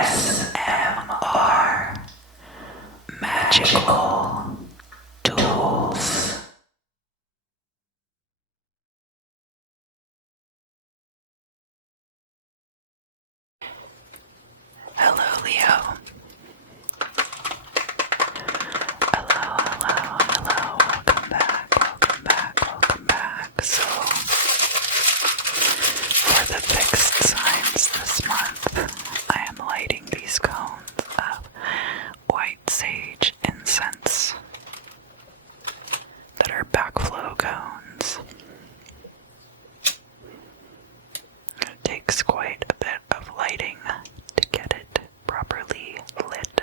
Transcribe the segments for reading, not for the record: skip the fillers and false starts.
ASMR Magical Tools. Hello, Leo. Hello. Welcome back. So, for the fixed signs this month, I am lighting these cones of white sage incense that are backflow cones. It takes quite a bit of lighting to get it properly lit.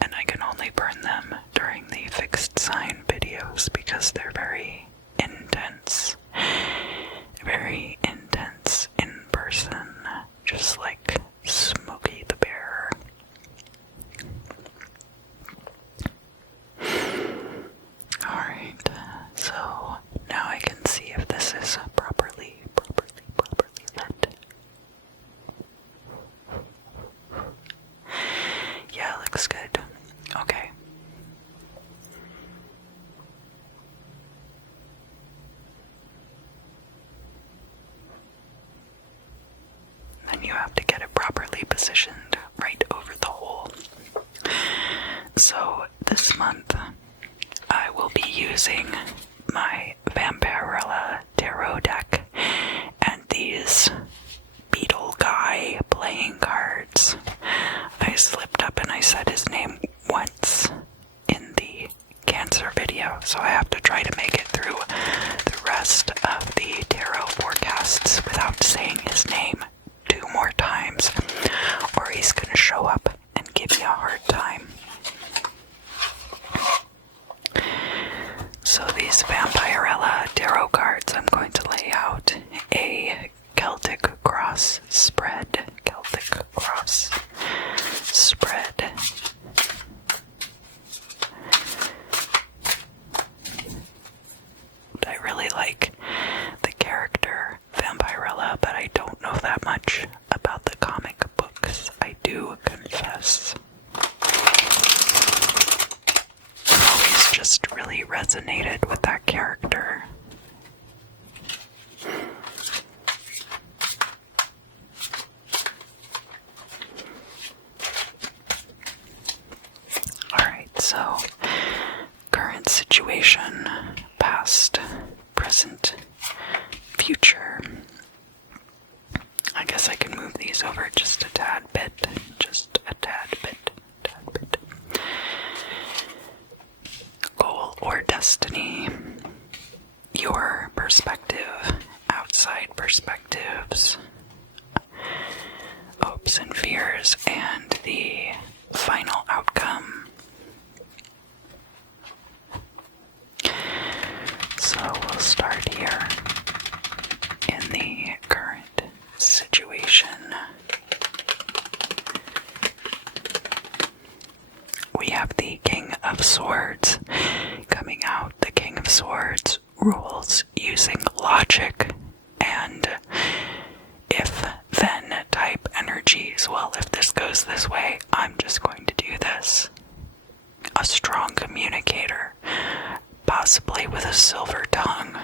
And I can only burn them during the fixed sign videos because they're very intense in person, just like Smokey the Bear. Alright, so now I can see if this is properly lit. Yeah, looks good. Okay. Then you have to get it properly positioned right over the hole. So this month I will be using my Vampirella Tarot deck and these Beetle Guy playing cards. I slipped up and I said his name once in the Cancer video, so I have to try to make it through the rest of the tarot forecasts without saying his name 2 more times, or he's gonna show up and give me a hard time. So these Vampirella tarot cards, I'm going to lay out a Celtic cross spread. I really like the character Vampirella, but I don't know that much about the comic books, I do confess. I've always just really resonated with that character. Alright, so current situation, past, present, future. I guess I can move these over just a tad bit. Goal or destiny. Your perspective, outside perspectives, hopes and fears, and the final outcome. So we'll start here in the current situation. We have the King of Swords coming out. The King of Swords rules using logic and if-then type energies. Well, if this goes this way, I'm just going to do this. A strong communicator, possibly with a silver tongue.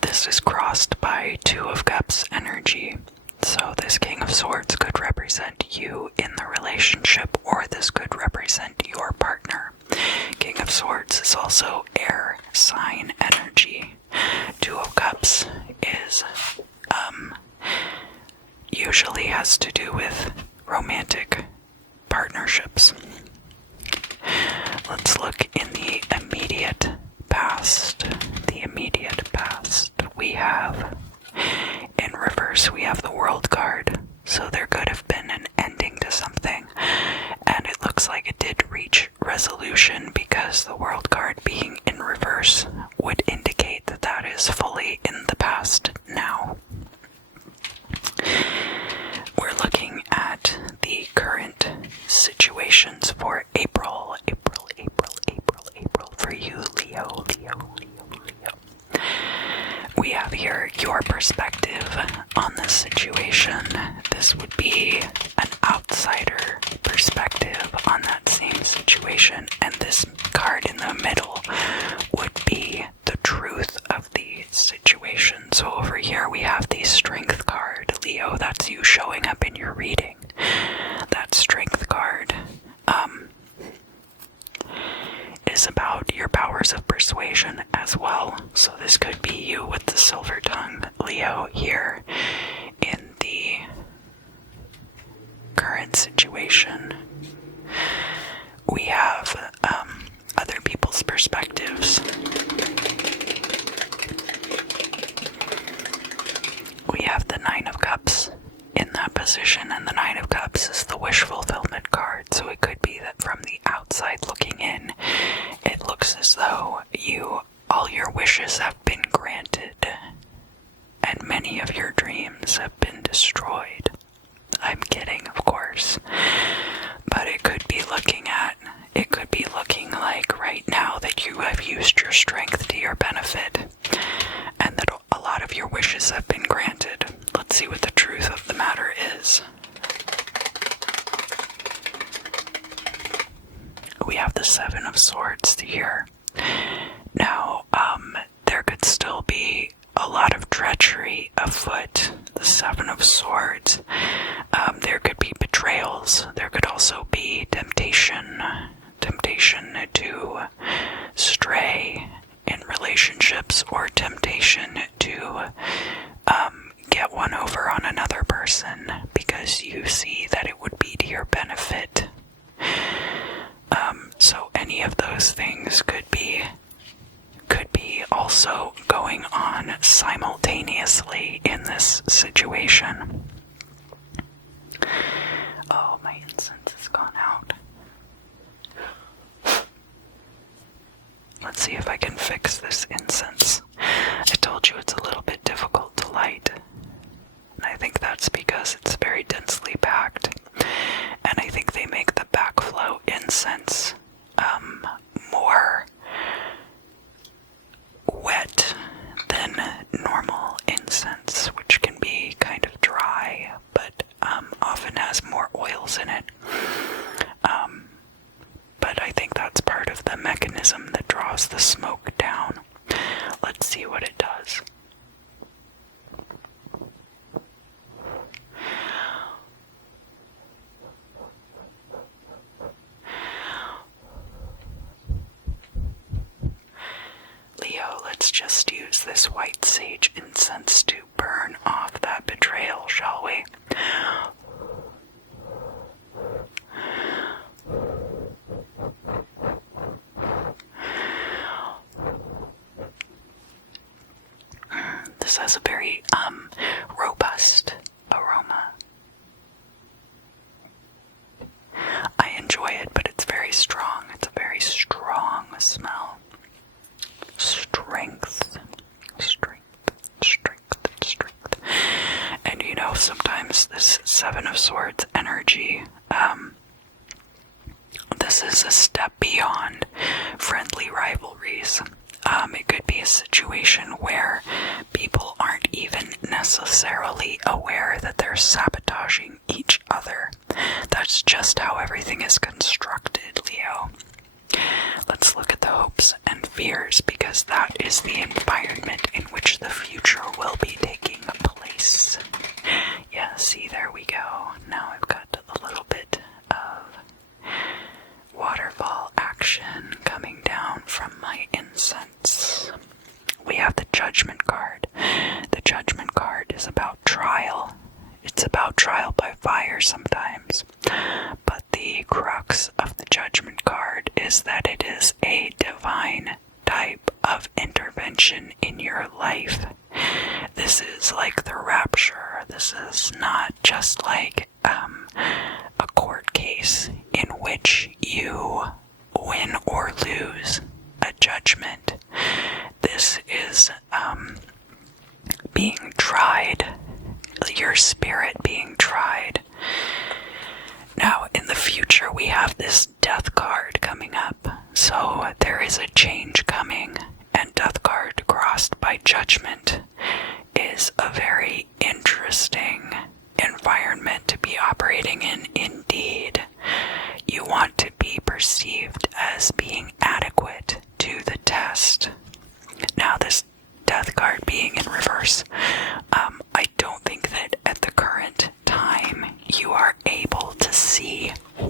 This is crossed by 2 of Cups energy. So this King of Swords could represent you in the relationship, or this could represent your partner. King of Swords is also air sign energy. 2 of Cups is usually has to do with romantic partnerships. Let's look in the immediate past. We have, in reverse, we have the World card. So there could have been an ending to something, and it looks like it did reach resolution because the World card being in reverse would indicate that that is fully in the past now. We're looking at the current situations for April for you, Leo. perspective on this situation. This would be an outsider perspective on that same situation, and this card in the middle would be the truth of the situation. So over here we have the strength card. Leo, that's you showing up in your reading. That strength card is about your powers of persuasion as well. So this could be you with the silver tongue, Leo, here in the current situation. We have other people's perspectives. We have the Nine of Cups in that position, and the Nine of Cups is the wish fulfillment card. So it could be that from the outside looking in, it looks as though all your wishes have been granted, and many of your dreams have been destroyed. I'm kidding, of course, but it could be looking like right now that you have used your strength to your benefit, and that a lot of your wishes have been granted. Let's see what the truth of the matter is. We have the Seven of Swords here. Now, there could still be a lot of treachery afoot. The Seven of Swords. There could be betrayals. There could also be temptation to stray in relationships, or temptation to get one over on another person because you see that it would be to your benefit. So any of those things could be also going on simultaneously in this situation. Oh, my incense has gone out. Let's see if I can fix this incense. I told you it's a little bit difficult to light, and I think that's because it's very densely packed, and I think they make the backflow incense more wet than normal incense, which can be kind of dry, but often has more oils in it. But I think that's part of the mechanism that draws the smoke down. Let's see what it does. Leo, let's just use this white sage incense to burn off that betrayal, shall we? This has a very robust aroma. I enjoy it, but it's very strong. It's a very strong smell. Strength. And sometimes this Seven of Swords energy, this is a step beyond friendly rivalries. It could be a situation where people aren't even necessarily aware that they're sabotaging each other. That's just how everything is constructed, Leo. Let's look at the hopes and fears, because that is the environment in which the future will be taking place. Yeah, see, there we go. Now I've got a little bit of waterfall action coming down from my incense. We have the Judgment card. The Judgment card is about trial. It's about trial by fire sometimes. But the crux of the Judgment card is that it is a divine type of intervention in your life. This is like the rapture. This is not just like a court case in which you win or lose a judgment. This is being tried, your spirit being tried. Now, in the future, we have this Death card coming up. So there is a change coming, and Death card crossed by Judgment is a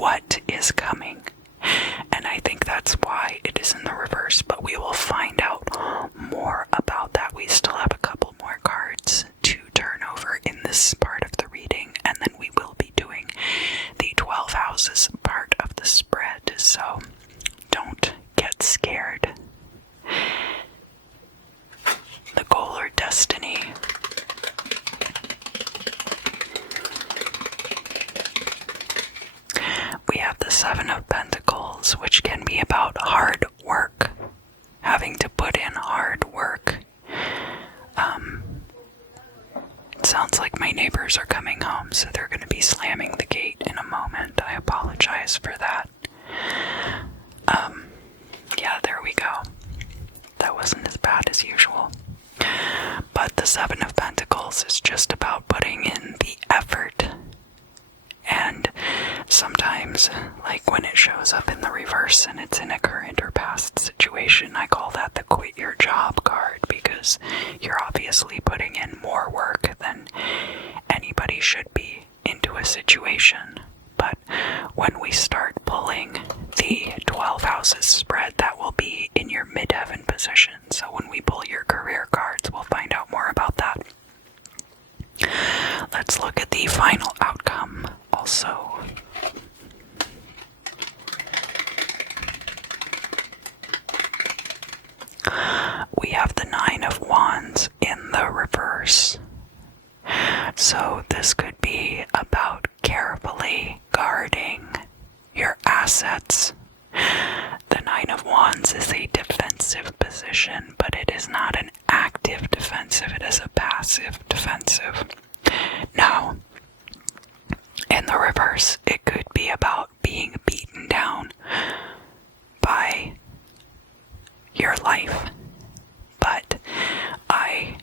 what is coming. And I think that's why it is in the reverse, but we will find out more about that. We still have a couple more cards to turn over in this part of the reading, and then we will be doing the 12 houses part of the spread, so don't get scared. The goal or destiny. We have the Seven of Pentacles, which can be about hard work, having to put in hard work. It sounds like my neighbors are coming home, so they're going to be slamming the gate in a moment. I apologize for that. Yeah, there we go. That wasn't as bad as usual. But the Seven of Pentacles is just about putting in the effort. And sometimes, like when it shows up in the reverse and it's in a current or past situation, I call that the quit your job card, because you're obviously putting in more work than anybody should be into a situation. But when we start pulling the 12 houses spread, that will be in your midheaven position. So when we pull your career cards, we'll find out more about that. Let's look at the final outcome also. We have the Nine of Wands in the reverse. So this could be about carefully guarding your assets. The Nine of Wands is a defensive position, but it is not an active defensive, it is a passive defensive. Now, in the reverse, it could be about being beaten down by your life. But I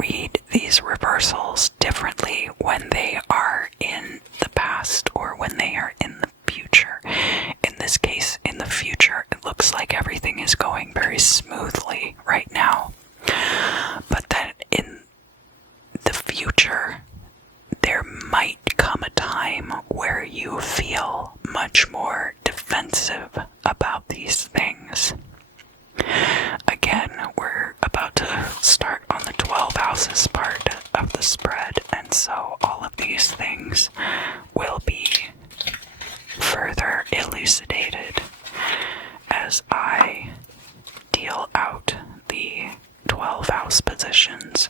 read these reversals differently when they are in the past or when they are in the future. In this case, in the future, it looks like everything is going very smoothly right now. But then in the future, there might come a time where you feel much more defensive about these things. Again, we're about to start on the 12 houses part of the spread, and so all of these things will be further elucidated as I deal out the 12 house positions.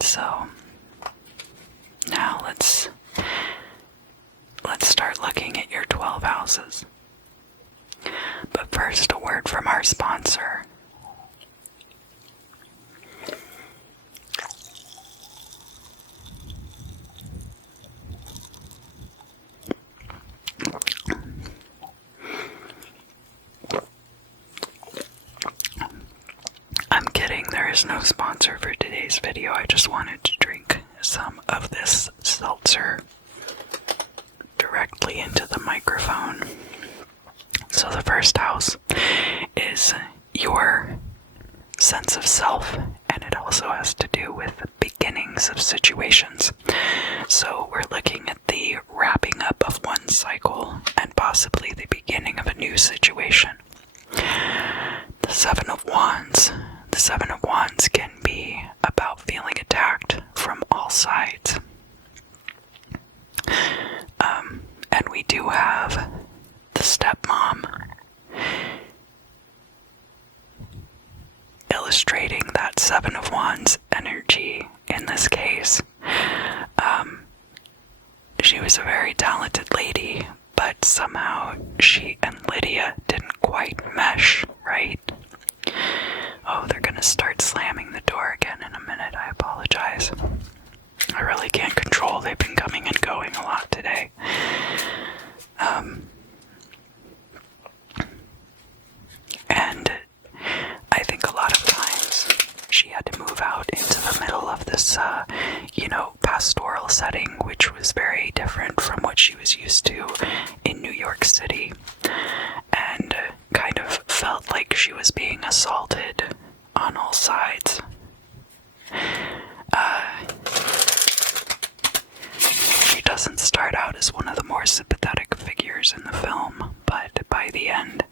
So now let's start looking at your 12 houses. But first, a word from our sponsor. I'm kidding, there is no sponsor for today's video. I just wanted to drink some of this seltzer directly into the microphone. So the first house is your sense of self, and it also has to do with the beginnings of situations. So we're looking at the wrapping up of one cycle and possibly the beginning of a new situation. The Seven of Wands. The Seven of Wands can be about feeling attacked from all sides. And we do have the stepmom illustrating that Seven of Wands energy in this case. She was a very talented lady, but somehow she and Lydia didn't quite mesh, right? Oh, they're gonna start slamming the door again in a minute. I apologize. I really can't control. They've been coming and going a lot today. a, pastoral setting, which was very different from what she was used to in New York City, and kind of felt like she was being assaulted on all sides. She doesn't start out as one of the more sympathetic figures in the film, but by the end,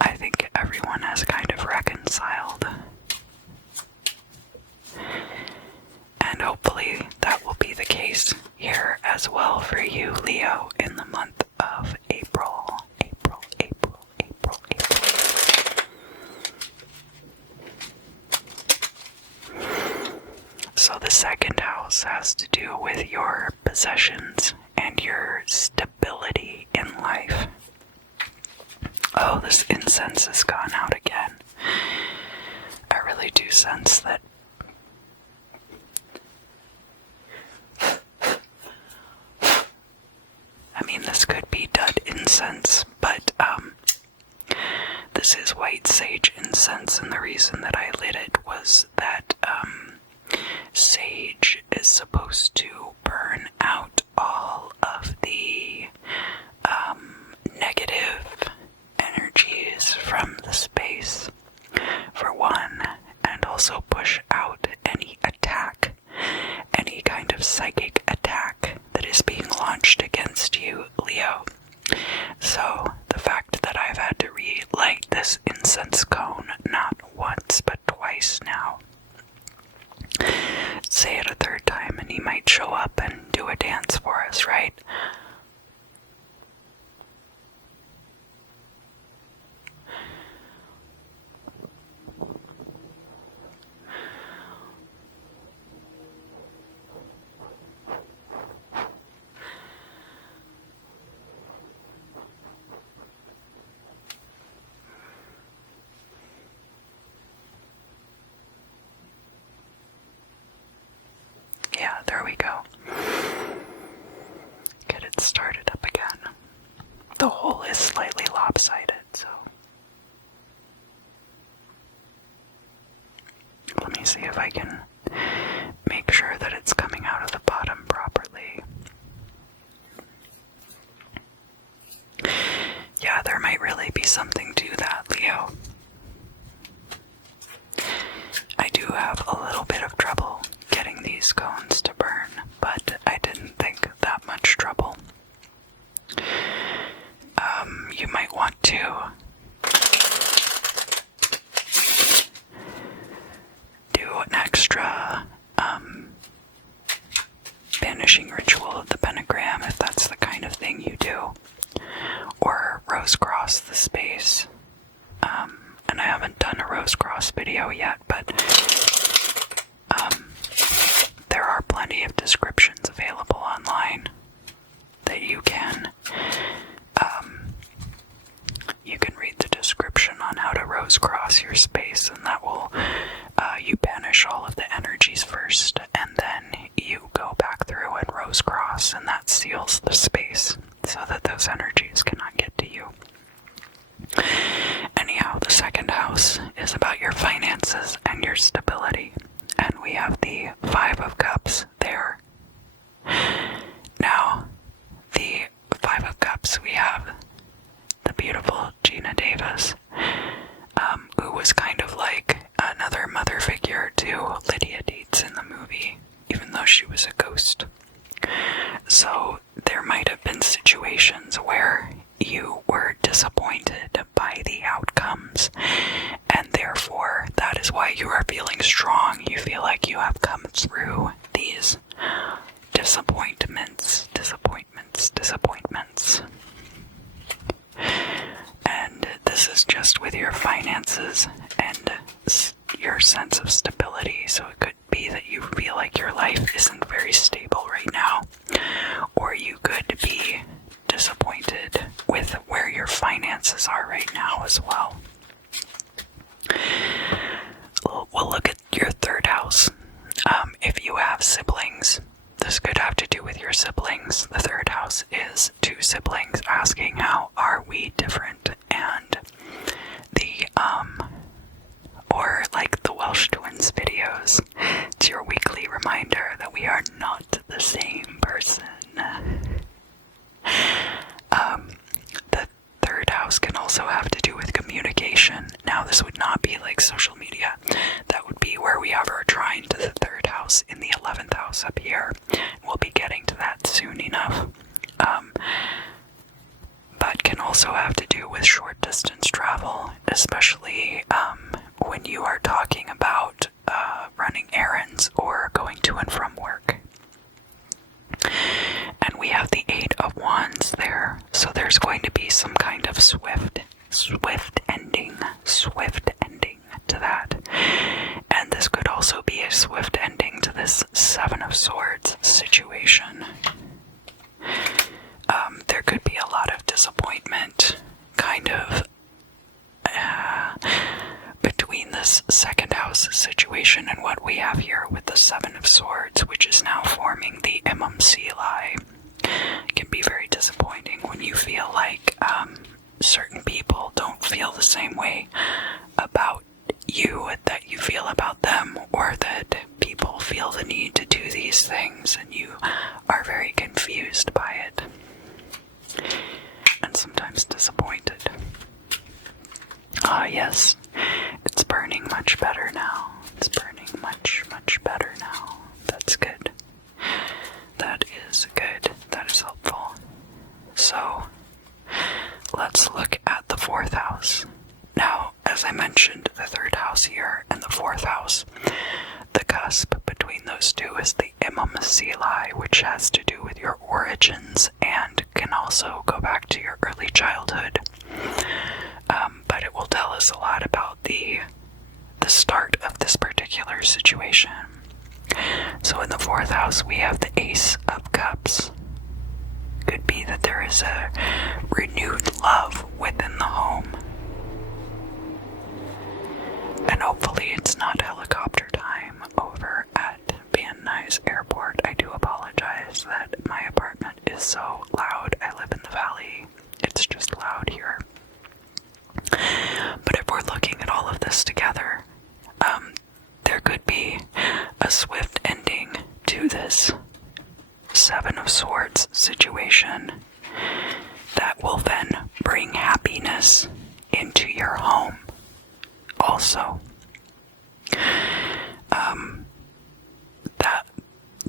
I think everyone has kind of reconciled. And hopefully that will be the case here as well for you, Leo, in the month of April. So the second house has to do with your possessions and your stability in life. Oh, this incense has gone out again. I really do sense that this could be dud incense, but this is white sage incense, and the reason that I lit it was that sage is supposed to burn out all of the negative energies from the space, for one, and also push out any attack, any kind of psychic attack that is being launched against you, Leo. So the fact that I've had to relight this incense cone not once but twice now, say it a third time and he might show up and do a dance for us, right? Yeah, there we go. Get it started up again. The hole is slightly lopsided, so let me see if I can make sure that it's coming out of the bottom properly. Yeah, there might really be something to that, Leo. I do have a little bit of trouble getting these cones to burn, but I didn't think that much trouble. You might want to do an extra banishing ritual of the pentagram if that's the kind of thing you do, or rose cross the space. And I haven't done a rose cross video yet, but there are plenty of descriptions available online that you can read the description on how to rose cross your space, and that will you banish all of the energies first, and then you go back through and rose cross, and that seals the space so that those energies cannot get to you. Anyhow, the second house is about your finances and your stability, and we have the Five of Cups there. Now, the Five of Cups, we have the beautiful Gina Davis, who was kind of like another mother figure to Lydia Dietz in the movie, even though she was a ghost. So there might have been situations where you were disappointed by the outcomes, and therefore that is why you are feeling strong. You feel like you have come through these disappointments. And this is just with your finances and your sense of stability. So it could be that you feel like your life isn't very stable right now, or you could be disappointed with where your finances are right now as well. We'll look at your third house. If you have siblings, this could have to do with your siblings. The third house is two siblings asking, how are we different? And or like the Welsh Twins videos, it's your weekly reminder especially when you are talking about running errands or going to and from work. And we have the Eight of Wands there, so there's going to be some kind of swift ending to that. And this could also be a swift ending to this Seven of Swords situation. There could be a lot of disappointment, kind of, between this second house situation and what we have here with the Seven of Swords, which is now forming the MMCLI. It can be very disappointing when you feel like certain people don't feel the same way about you that you feel about them, or that people feel the need to do these things and you are very confused by it and sometimes disappointed. Yes, it's burning much better now. It's burning much better now. That's good. That is good. That is helpful. So, let's look at the fourth house. Now, as I mentioned, the third house here and the fourth house, the cusp between those two is the MMCLI, which has to do with your origins and can also go back to your early childhood. But it will tell us a lot about the start of this particular situation. So in the fourth house, we have the Ace of Cups. Could be that there is a renewed love within the home. And hopefully it's not helicopter time over at Van Nuys Airport. I do apologize that my apartment is so loud. I live in the valley. It's just loud here. But if we're looking at all of this together, there could be a swift ending to this Seven of Swords situation that will then bring happiness into your home. Also, that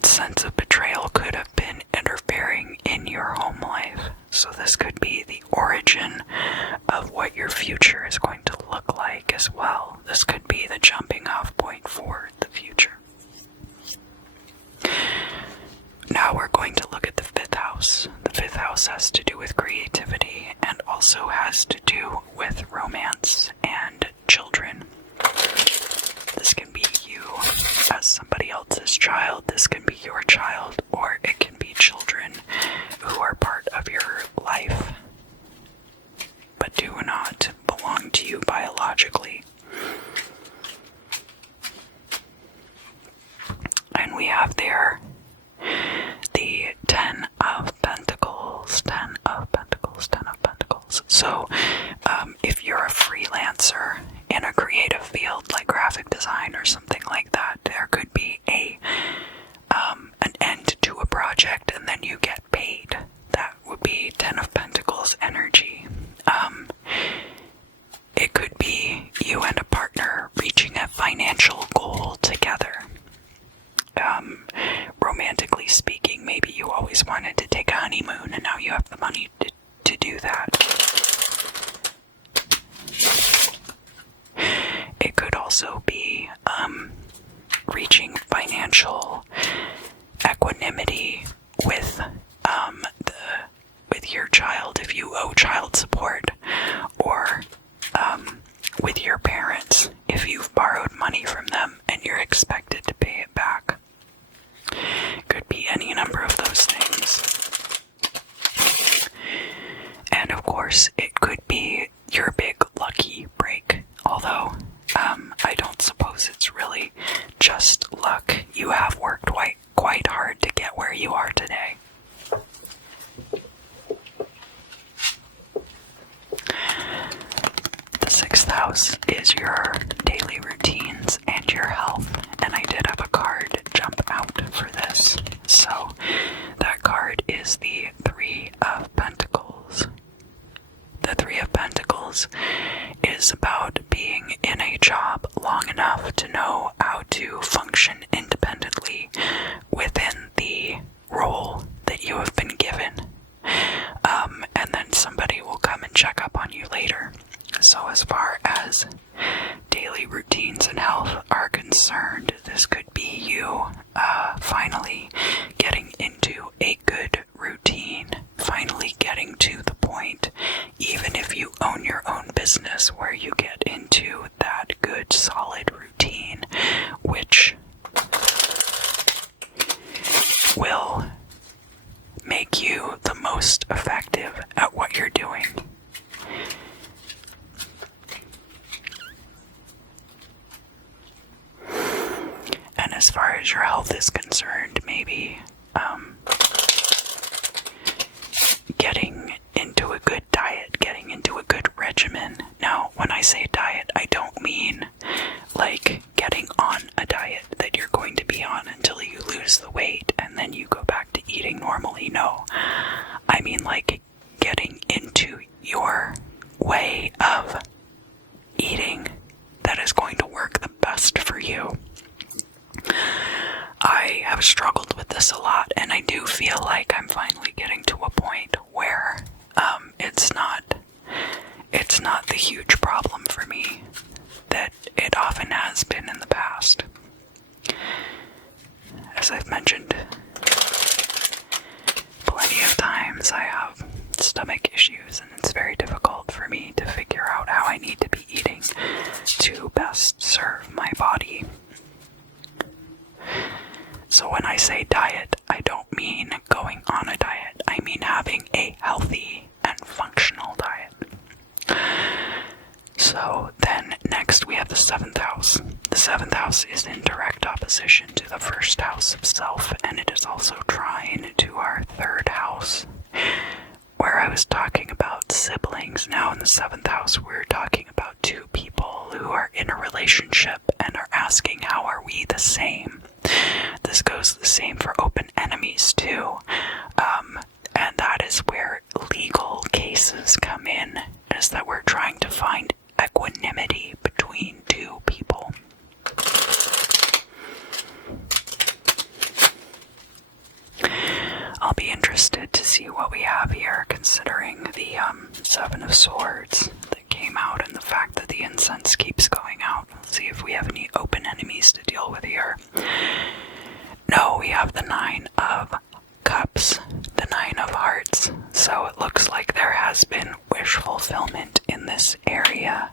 sense of betrayal could have been interfering in your home life. So this could be the origin of what your future is going to look like as well. This could be the jumping off point for the future. Now we're going to look at the fifth house. The fifth house has to do with creativity and also has to do with romance and children. This can be you as somebody else's child. This can be your child, or it can be children who are part of your life but do not belong to you biologically. And we have there the Ten of Pentacles. So, if you're a freelancer in a creative field like graphic design or something like that, there could be an end to a project and then you get paid. That would be Ten of Pentacles energy. It could be you and a partner reaching a financial goal together. Romantically speaking, maybe you always wanted to take a honeymoon and now you have the money to do that. It could also be reaching financial equanimity with your child if you owe child support, or with your parents if you've borrowed money from them and you're expected to pay it back. Could be any number of those things. And of course, it could be your big lucky break, although I don't suppose it's really just luck. You have worked quite hard to get where you are today. The sixth house is your daily routines and your health, and I did have a card jump out for this. So that card is the Three of Pentacles. The Three of Pentacles is about being in a job long enough to know how to function independently within the role that you have been given. And then somebody will come and check up on you later. So as far as as daily routines and health are concerned. This could be you finally getting into a good routine, finally getting to the point, even if you own your own business, where you get into that good solid routine, which will make you the most effective at what you're doing. And as far as your health is concerned, maybe getting into a good diet, getting into a good regimen. Now, when I say diet, I don't mean like getting on a diet that you're going to be on until you lose the weight and then you go back to eating normally. No, I mean like getting into your way of eating that is going to work the best for you. I have struggled with this a lot, and I do feel like I'm finally getting to a point where it's not the huge problem for me that it often has been in the past. As I've mentioned plenty of times, I have stomach issues, and it's very difficult for me to figure out how I need to be eating to best serve my body. So when I say diet, I don't mean going on a diet. I mean having a healthy and functional diet. So then next we have the 7th house. The 7th house is in direct opposition to the 1st house of self, and it is also trine to our 3rd house, where I was talking about siblings. Now in the 7th house, we're talking about two people who are in a relationship and are asking, how are we the same? This goes the same for open enemies too, and that is where legal cases come in, is that we're trying to find equanimity between two people. I'll be interested to see what we have here, considering the 7 of Swords that came out and the fact that the incense keeps going out. Let's see if we have any open enemies to deal with here. No, we have the 9 of Cups, the 9 of Hearts. So it looks like there has been wish fulfillment in this area.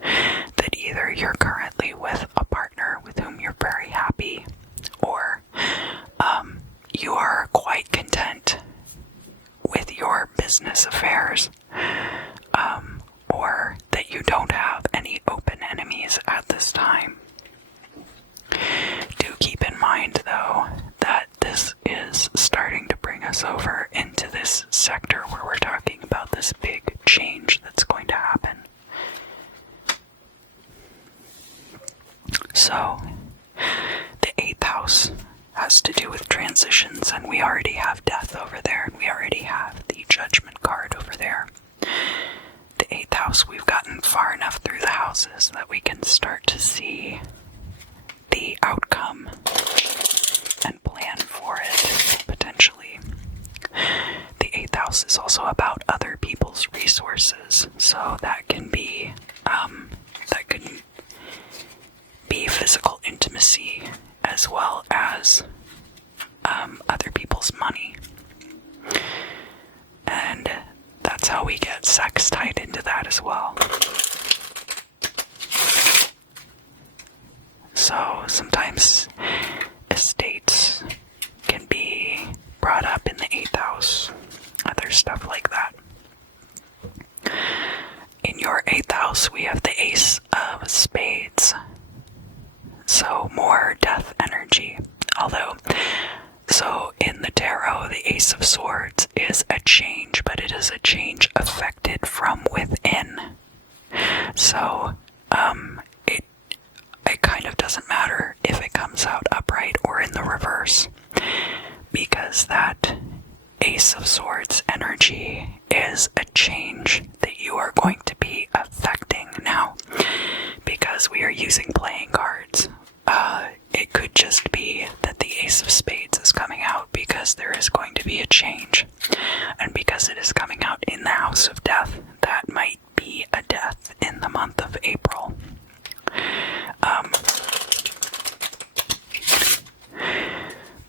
That either you're currently with a partner with whom you're very happy, or you are quite content with your business affairs, or that you don't have any open enemies at this time. Do keep in mind, though, that this is starting to bring us over into this sector where we're talking about this big change that's going to happen. So, the 8th house has to do with transitions, and we already have death over there, and we already have the judgment card over there. The 8th house, we've gotten far enough through the houses that we can start to see the outcome and plan for it, potentially. The 8th house is also about other people's resources, so that can be physical intimacy as well as other people's money. And that's how we get sex tied into that as well. So sometimes estates can be brought up in the 8th house, other stuff like that. In your 8th house, we have the Ace of Spades. So more death energy. So in the tarot, the Ace of Swords is a change, but it is a change affected from within. So, it kind of doesn't matter if it comes out upright or in the reverse, because that Ace of Swords energy is a change that you are going to be affecting now, because we are using playing cards. It could just be that the Ace of Spades is coming out because there is going to be a change, and because it is coming out in the House of Death, that might be be a death in the month of April.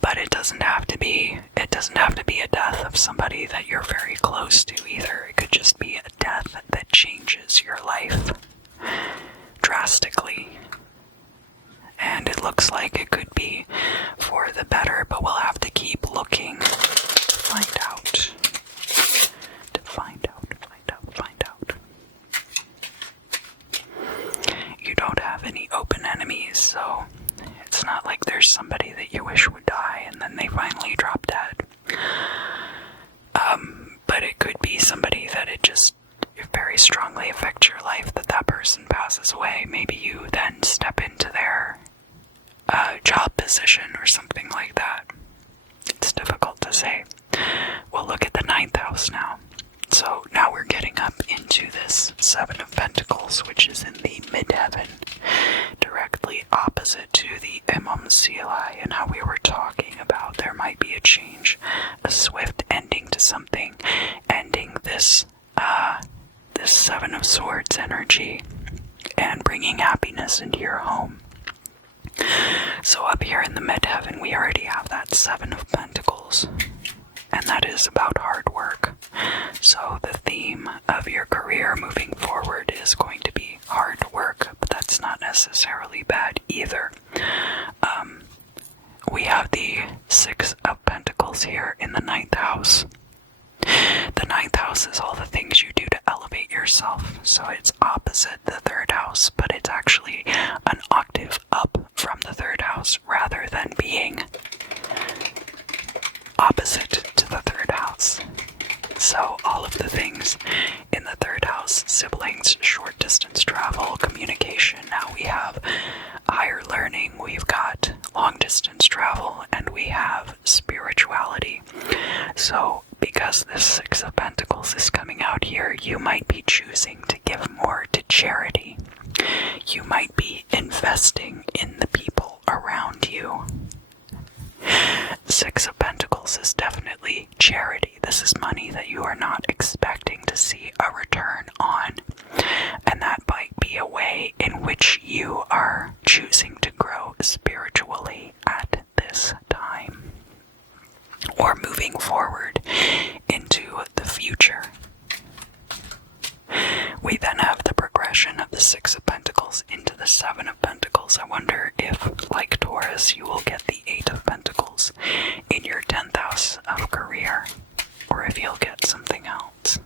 But it doesn't have to be a death of somebody that you're very close to either. It could just be a death that changes your life drastically. And it looks like it could be for the better, but we'll have to keep looking to find out. You don't have any open enemies, so it's not like there's somebody that you wish would die and then they finally drop dead. But it could be somebody that it just very strongly affects your life that that person passes away. Maybe you then step into their job position or something like that. It's difficult to say. We'll look at the 9th house now. So now we're getting up into this 7 of Pentacles, which is in the midheaven, directly opposite to the Imamsili, and how we were talking about there might be a change, a swift ending to something, ending this 7 of Swords energy, and bringing happiness into your home. So up here in the midheaven, we already have that 7 of Pentacles. And that is about hard work. So the theme of your career moving forward is going to be hard work, but that's not necessarily bad either. We have the 6 of Pentacles here in the 9th house. The 9th house is all the things you do to elevate yourself. So it's opposite the 3rd house, but it's actually an octave up from the 3rd house rather than being opposite to the 3rd house. So all of the things in the 3rd house, siblings, short distance travel, communication, now we have higher learning, we've got long distance travel, and we have spirituality. So because this 6 of Pentacles is coming out here, you might be choosing to give more to charity. You might be investing in the people around you. 6 of Pentacles is definitely charity. This is money that you are not expecting to see a return on. And that might be a way in which you are choosing to grow spiritually at this time. Or moving forward into the future. We then have the progression of the 6 of Pentacles into the 7 of Pentacles. I wonder if, like Taurus, you will get the 8 of Pentacles in your 10th house of career, or if you'll get something else.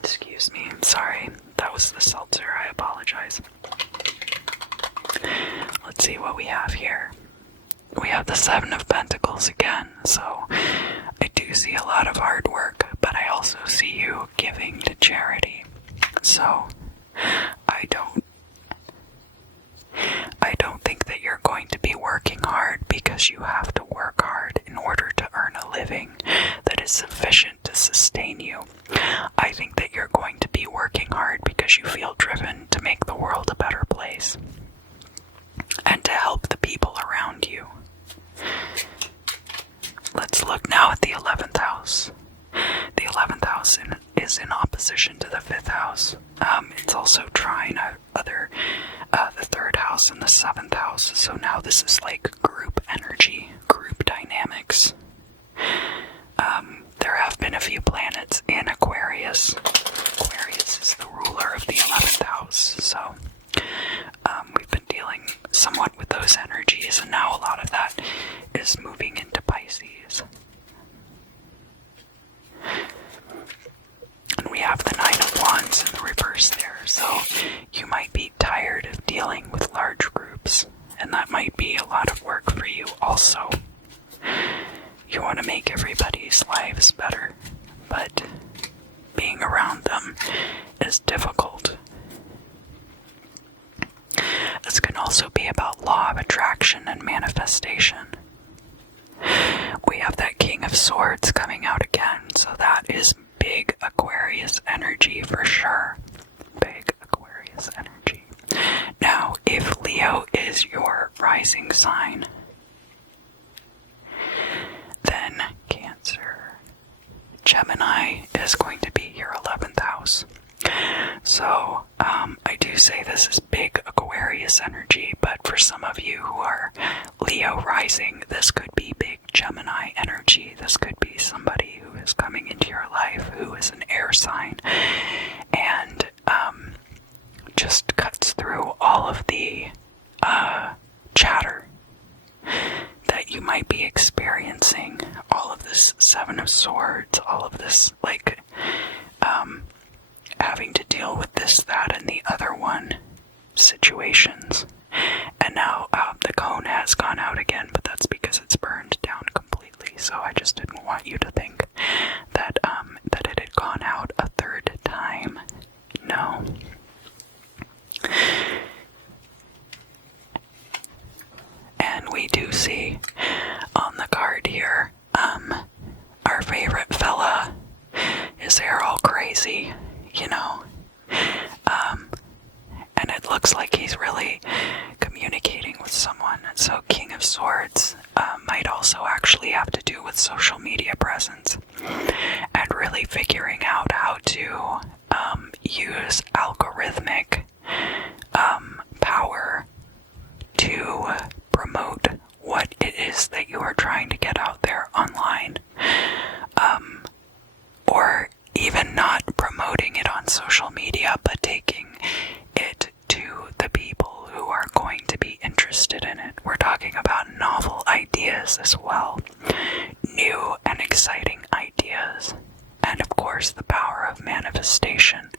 Excuse me, sorry, that was the seltzer, I apologize. Let's see what we have here. We have the 7 of Pentacles again, so I do see a lot of hard work, but I also see you giving to charity. So I don't think that you're going to be working hard because you have to work hard in order to earn a living that is sufficient to sustain you. I think that you're going to be working hard because you feel driven to make the world a better place and to help the people around you. Let's look now at the 11th house. The 11th house is in opposition to the 5th house. It's also trine the 3rd house and the 7th house. So now this is like group energy, group dynamics. There have been a few planets in Aquarius. Aquarius is the ruler of the 11th house. So we've been dealing somewhat with those energies, and now a lot of that is moving into Pisces. And we have the 9 of Wands in the reverse there, so you might be tired of dealing with large groups, and that might be a lot of work for you also. You want to make everybody's lives better, but being around them is difficult. It's can also be about law of attraction and manifestation. We have that King of Swords coming out again, so that is big Aquarius energy for sure. Big Aquarius energy. Now, if Leo is your rising sign, then Cancer. Gemini is going to be your 11th house. So, I do say this is big Aquarius energy, but for some of you who are Leo rising, this could be big Gemini energy. This could be somebody who is coming into your life who is an air sign and just cuts through all of the chatter that you might be experiencing, all of this Seven of Swords, all of this, like, having to deal with this, that, and the other one situations. And now the cone has gone out again, but that's because it's burned down completely. So I just didn't want you to think that that it had gone out a third time. No. And we do see on the card here, our favorite fella, his hair all crazy, you know, and it looks like he's really communicating with someone. So King of Swords might also actually have to do with social media presence and really figuring out how to use algorithmic power to promote what it is that you are trying to get out there online, or even not promoting it on social media, but taking it to the people who are going to be interested in it. We're talking about novel ideas as well, new and exciting ideas, and of course the power of manifestation.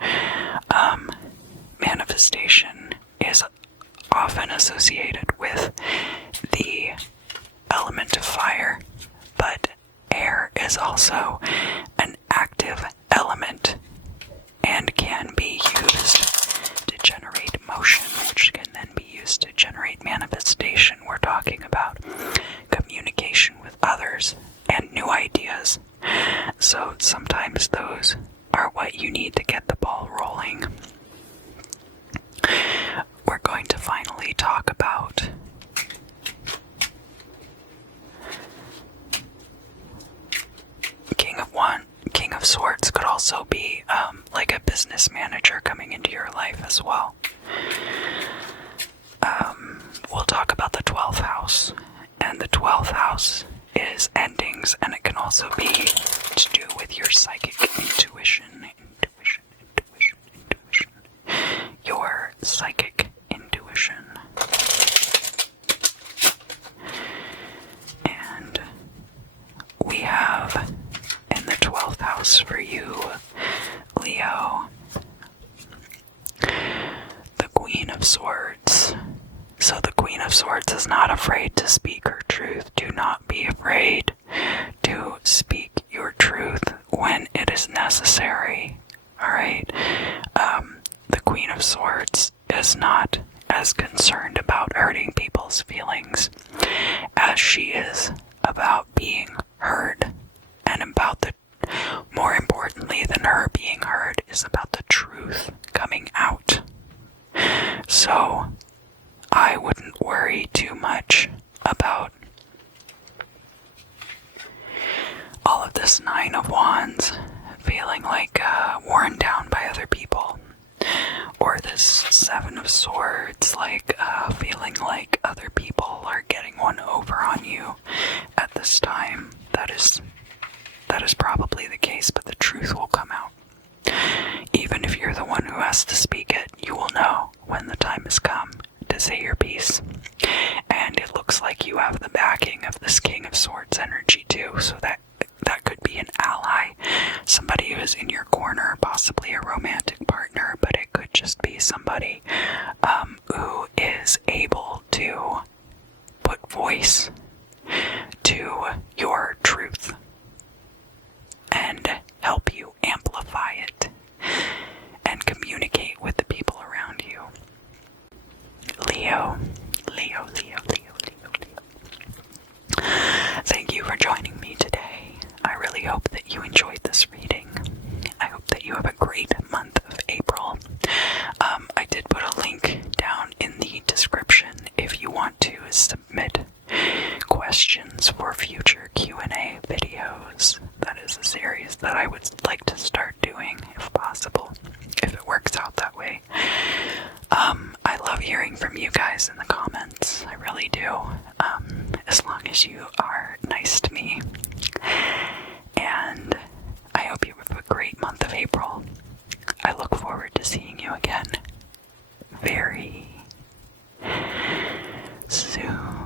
Manifestation is often associated with the element of fire, but air is also an active element and can be used to generate motion, which can then be used to generate manifestation. We're talking about communication with others and new ideas. So sometimes those are what you need to get the ball rolling. We're going to finally talk about King of Swords could also be like a business manager coming into your life as well. We'll talk about the 12th house, and the 12th house is endings, and it can also be to do with your psychic intuition. Your psychic intuition. And we have in the 12th house for you, Leo, the Queen of Swords. So the Queen of Swords is not afraid to speak her truth. Do not be afraid to speak your truth when it is necessary. Alright? The Queen of Swords is not as concerned about hurting people's feelings as she is about being heard, and about the, more importantly than her being heard, is about the truth coming out. So I wouldn't worry too much about all of this Nine of Wands feeling like worn down by other people, or this Seven of Swords like feeling like other people are getting one over on you at this time. That is probably the case, but the truth will come out. Even if you're the one who has to speak it, you will know when the time has come to say your piece. And it looks like you have the backing of this King of Swords energy too, so that could be an ally, somebody who is in your corner, possibly a romantic partner, but it could just be somebody who is able to put voice to your truth and help you amplify it and communicate with the people around you. Leo, great month of April. I did put a link down in the description if you want to submit questions for future Q&A videos. That is a series that I would like to start doing if possible, if it works out that way. I love hearing from you guys in the comments. I really do. As long as you are nice to me. And I hope you have a great month of April. I look forward to seeing you again very soon.